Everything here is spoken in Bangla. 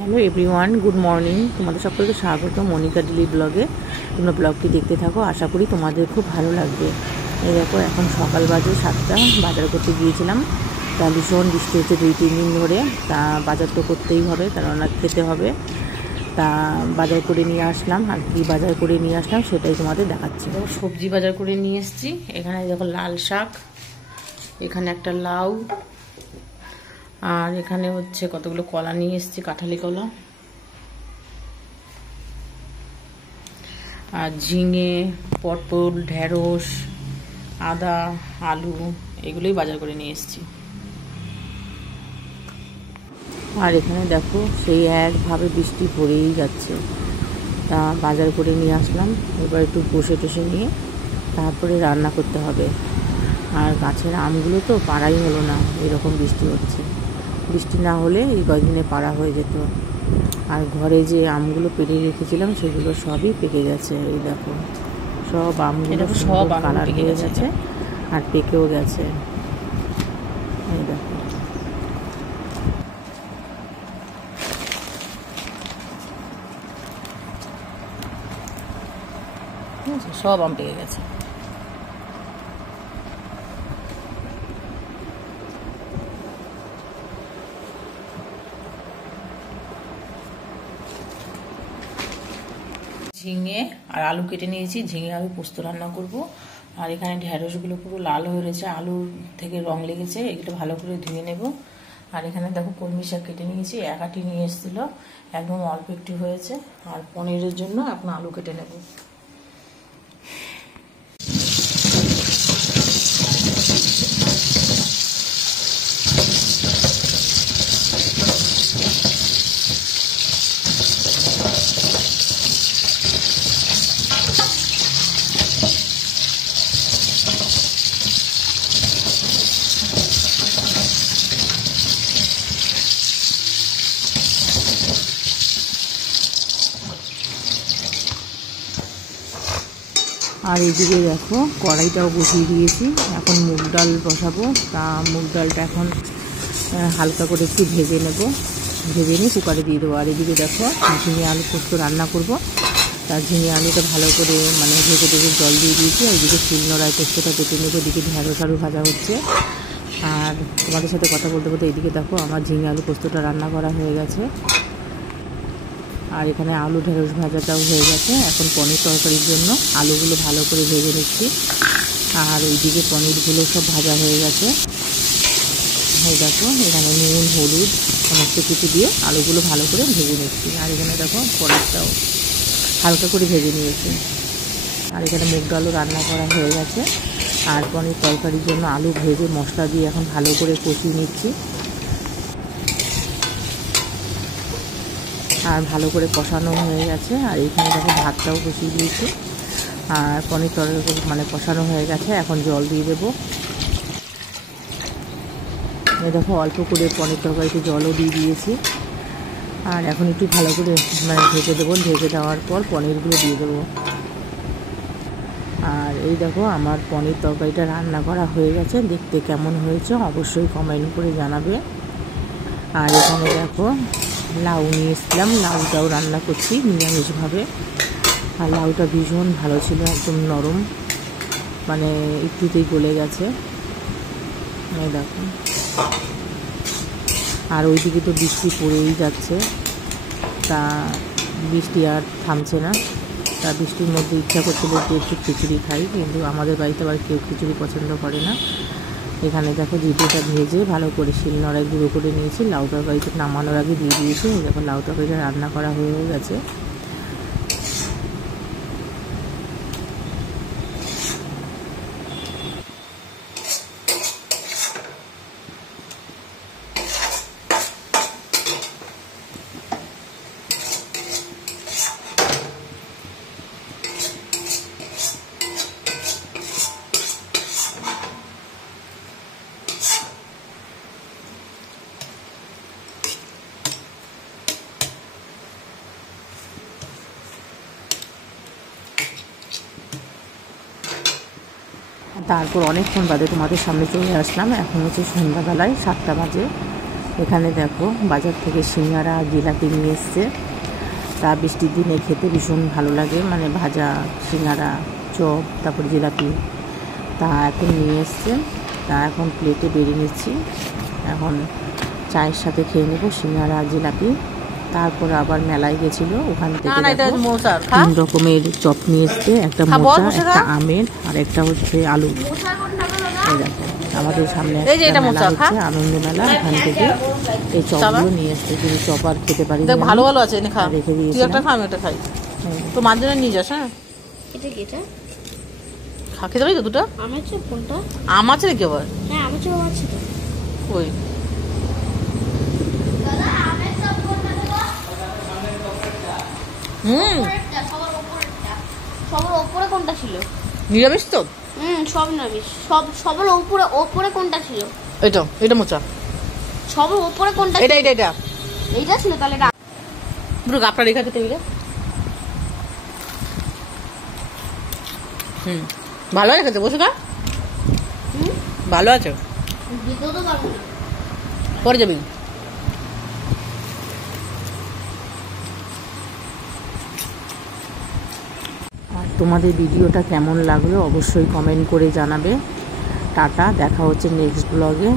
Hello everyone, good morning. তোমাদের সকলকে স্বাগত মনিকা ডেলি ব্লগে। তোমরা ব্লগটি দেখতে থাকো, আশা করি তোমাদের খুব ভালো লাগবে। এই দেখো, এখন সকাল বাজে 7টা। বাজার করতে গিয়েছিলাম, তা ভীষণ বৃষ্টি হচ্ছে 2-3 দিন ধরে। তা বাজার তো করতেই হবে, কেননা খেতে হবে। তা বাজার করে নিয়ে আসলাম, আর কি বাজার করে নিয়ে আসলাম সেটাই তোমাদের দেখাচ্ছি। দেখো, সবজি বাজার করে নিয়ে এসেছি। এখানে দেখো লাল শাক, এখানে একটা লাউ, আর এখানে হচ্ছে কতগুলো কলা নিয়ে এসেছি, কাঁঠালি কলা, আর ঝিঙে, পটল, ঢেঁড়স, আদা, আলু, এগুলোই বাজার করে নিয়ে এসেছি। আর এখানে দেখো, সেই একভাবে বৃষ্টি পড়েই যাচ্ছে। তা বাজার করে নিয়ে আসলাম, এবার একটু বসে টসে নিয়ে তারপরে রান্না করতে হবে। আর গাছের আমগুলো তো পাড়াই হলো না, এরকম বৃষ্টি হচ্ছে। বৃষ্টি না হলে এই কয়েকদিনে পাড়া হয়ে যেত। আর ঘরে যে আমগুলো পেড়ে রেখেছিলাম সেগুলো সবই পেকে গেছে। এই দেখো, সব আমগুলো সব কালার হয়ে গেছে আর পেকেও গেছে। এই দেখো, ঠিক আছে, সব আম পেকে গেছে। ঝিঙে আর আলু কেটে নিয়েছি, ঝিঙে আলু পোস্ত রান্না করব। আর এখানে ঢেঁড়সগুলো পুরো লাল হয়ে রয়েছে, আলুর থেকে রং লেগেছে, এগুলো ভালো করে ধুয়ে নেব। আর এখানে দেখো, কলমি শাক কেটে নিয়েছি, এক আটি নিয়ে এসেছিলো, একদম অল্প একটু হয়েছে। আর পনিরের জন্য এখন আলু কেটে নেব। আর এইদিকে দেখো, কড়াইটাও বসিয়ে দিয়েছি, এখন মুগ ডাল বসাবো। তা মুগ ডালটা এখন হালকা করে একটু ভেজে নেব, ভেজে নিয়ে কুকারে দিয়ে দেবো। আর এদিকে দেখো, ঝিঙে আলু পোস্ত রান্না করব। তার ঝিঙে আলুটা ভালো করে ভেজে ভেজে জল দিয়ে দিয়েছি। আর এদিকে শিলনোড়ায় পোস্তটা বেটে নেবো, এদিকে ঢেঁড়স আলু ভাজা হচ্ছে। আর তোমাদের সাথে কথা বলতে বলতে এদিকে দেখো, আমার ঝিঙে আলু পোস্তটা রান্না করা হয়ে গেছে। আর এখানে আলু ঢেঁড়স ভাজাটাও হয়ে গেছে। এখন পনির তরকারির জন্য আলুগুলো ভালো করে ভেজে নিচ্ছি। আর ওইদিকে পনিরগুলো সব ভাজা হয়ে গেছে। এই দেখো, এখানে নুন হলুদ সমস্ত কিছু দিয়ে আলুগুলো ভালো করে ভেজে নিচ্ছি। আর এখানে দেখো, পনিরটাও হালকা করে ভেজে নিয়েছি। আর এখানে মুগ ডালও রান্না করা হয়ে গেছে। আর পনির তরকারির জন্য আলু ভেজে মশলা দিয়ে এখন ভালো করে কষিয়ে নিচ্ছি। আর ভালো করে কষানো হয়ে গেছে। আর এইখানে দেখো, ভাতটাও কষিয়ে দিয়েছি। আর পনির তরকারি কষানো হয়ে গেছে, এখন জল দিয়ে দেবো। দেখো, অল্প করে পনির তরকারিতে জলও দিয়ে দিয়েছি। আর এখন একটু ভালো করে ঢেকে দেবো। ঢেকে দেওয়ার পর পনিরগুলো দিয়ে দেবো। আর এই দেখো, আমার পনির তরকারিটা রান্না করা হয়ে গেছে। দেখতে কেমন হয়েছে অবশ্যই কমেন্ট করে জানাবে। আর এখানে দেখো, লাউ নিয়ে এসেছিলাম, লাউটাও রান্না করছি নিরামিষভাবে। আর লাউটা ভীষণ ভালো ছিল, একদম নরম, একটুতেই গলে গেছে। এই দেখো, আর ওইদিকে তো বৃষ্টি পড়েই যাচ্ছে। তা বৃষ্টি আর থামছে না। তা বৃষ্টির মধ্যে ইচ্ছা করছিল যে একটু খিচুড়ি খাই, কিন্তু আমাদের বাড়িতে আবার কেউ খিচুড়ি পছন্দ করে না। এখানে দেখো, জিরেটা ভেজে ভালো করে শিলনোড়ায় গুঁড়ো করে নিয়েছি। লাউ তরকারিতে নামানোর আগে দিয়ে দিয়েছি। দেখো, লাউ তরকারিটা রান্না করা হয়ে গেছে। তারপর অনেকক্ষণ বাদে তোমাদের সামনে চলে আসলাম। এখন হচ্ছে সন্ধ্যাবেলায় 7টা বাজে। এখানে দেখো বাজার থেকে সিঙ্গারা আর জিলাপি নিয়ে এসছে। তা বৃষ্টির দিনে খেতে ভীষণ ভালো লাগে, মানে ভাজা সিঙ্গারা, চপ, তারপর জিলাপি। তা এখন নিয়ে এসছে, তা এখন প্লেটে বেড়ে নিচ্ছি। এখন চায়ের সাথে খেয়ে নেবো সিঙ্গারা আর জিলাপি। তারপর আবার মেলায় গেছিল, ওখান থেকে 3 রকমের চপ নিয়ে এসছে, একটা মোচা, একটা আমের, আর একটা হচ্ছে আলু। এই দেখো আমাদের সামনে একটা মেলা হচ্ছে, আনন্দ মেলা, এখান থেকে এই চপগুলো নিয়ে এসছে। কিন্তু চপ আর খেতে পারি না, ভালো ভালো আছে, রেখে দিয়েছি। তো মার জন্য নিয়ে যাস। হ্যাঁ এটা কি এটা? খেতে পারি তো দুটো আমার চপ কোনটা? আম আছে নাকি আবার? হ্যাঁ আমার চপ আছে তো। ওই সবার উপরে কোনটা ছিল? নিরামিষ তো। সব নিরামিষ। সবার উপরে কোনটা ছিল? এটা মোচা। সবার উপরে কোনটা? এইটা ছিল তাহলে। পুরো গাপটা রেখা খেতে গেলে ভালো আছে খেতে। বসে খা, ভালো আছে। দিতেও তো পারবো না, পরে যাবি। আর তোমাদের ভিডিওটা কেমন লাগলো অবশ্যই কমেন্ট করে জানাবে। টাটা, দেখা হচ্ছে নেক্সট ব্লগে।